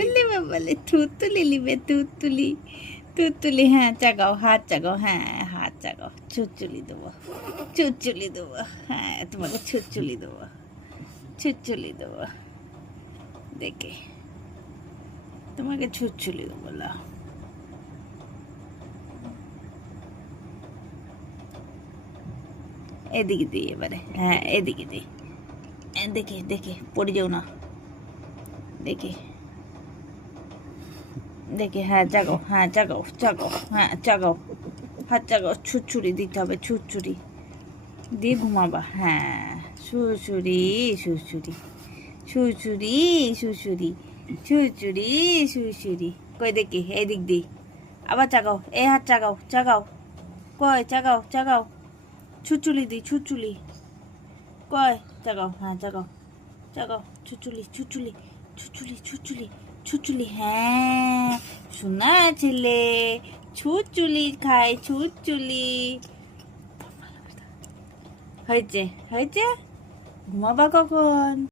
ওলে বাবালে থুতুলি লিবে তুতুলি হ্যাঁ চাগাও হাত চাগাও হ্যাঁ হাত চাগাও ছুচুলি দেবো হ্যাঁ তোমাকে ছুচুলি দেবো দেখে তোমাকে ছুচুলি দেবো লাও এদিকে দিই এবারে হ্যাঁ এদিকে দিই দেখে পড়ে যাও না দেখে হ্যাঁ জাগাও হ্যাঁ জাগাও হ্যাঁ জাগাও হাত জাগাও ছুচুরি দিতে হবে ছুচুরি দিয়ে ঘুমাবা হ্যাঁ সুসুরি কই দেখি এদিক দি আবার চাগাও এই হাত চাগাও কয় চাগাও ছুচুলি দি কয় চাগাও হ্যাঁ চাগাও ছুচুলি হ্যাঁ শোনা ছেলে ছুচুলি খায় হয়েছে ঘুমাবা কখন?